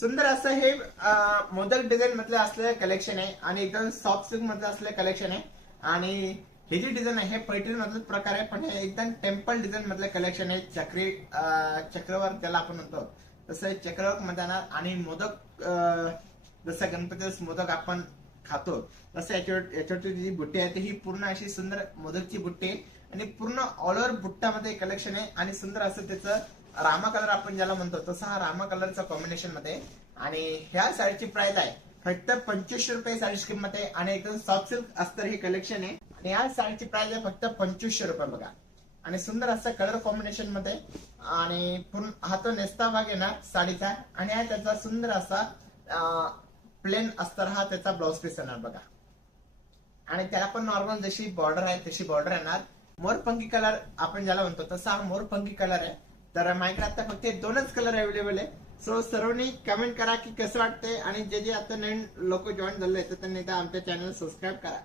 सुंदर असं हे मोदक डिझाईन मधलं असलेलं कलेक्शन आहे आणि एकदम सॉफ्ट सिल्क मधलं असलेलं कलेक्शन आहे. आणि हे जी डिझाईन आहे हे पैठणी मधलं प्रकार आहे, पण हे एकदम टेम्पल डिझाईन मधलं कलेक्शन आहे. चक्रवर्क त्याला आपण म्हणतो तसं चक्रवर्क मध्ये येणार. आणि मोदक जसं गणपती मोदक आपण खातो तसं याच्यावरची जी बुट्टी आहे ही पूर्ण अशी सुंदर मोदकची बुट्टी आहे आणि पूर्ण ऑल ओव्हर बुट्टामध्ये कलेक्शन आहे. आणि सुंदर असं त्याचं रामा कलर आपण ज्याला म्हणतो तसा हा रामा कलरचा कॉम्बिनेशन मध्ये. आणि ह्या साडीची प्राइस आहे फक्त 2500 रुपये साडीची किंमत आहे आणि एकदम सॉफ्ट सिल्क अस्तर हे कलेक्शन आहे. आणि या साडीची प्राइस आहे फक्त 2500 रुपये बघा. आणि सुंदर असं कलर कॉम्बिनेशन मध्ये आणि पूर्ण हा तो नेस्ता भाग आहे ना साडीचा. आणि हा त्याचा सुंदर असा प्लेन अस्तर हा त्याचा ब्लाउज पीस येणार बघा. आणि त्याला पण नॉर्मल जशी बॉर्डर आहे तशी बॉर्डर येणार. मोरपंखी कलर आपण ज्याला म्हणतो तसा हा मोरपंखी कलर आहे. तर माझ्याकडे आता फक्त 2च कलर अवेलेबल आहे. सो सर्वांनी कमेंट करा की कसं वाटतंय. आणि जे जे आता नवीन लोक जॉईन झाले तर त्यांनी आमच्या चॅनल सबस्क्राईब करा.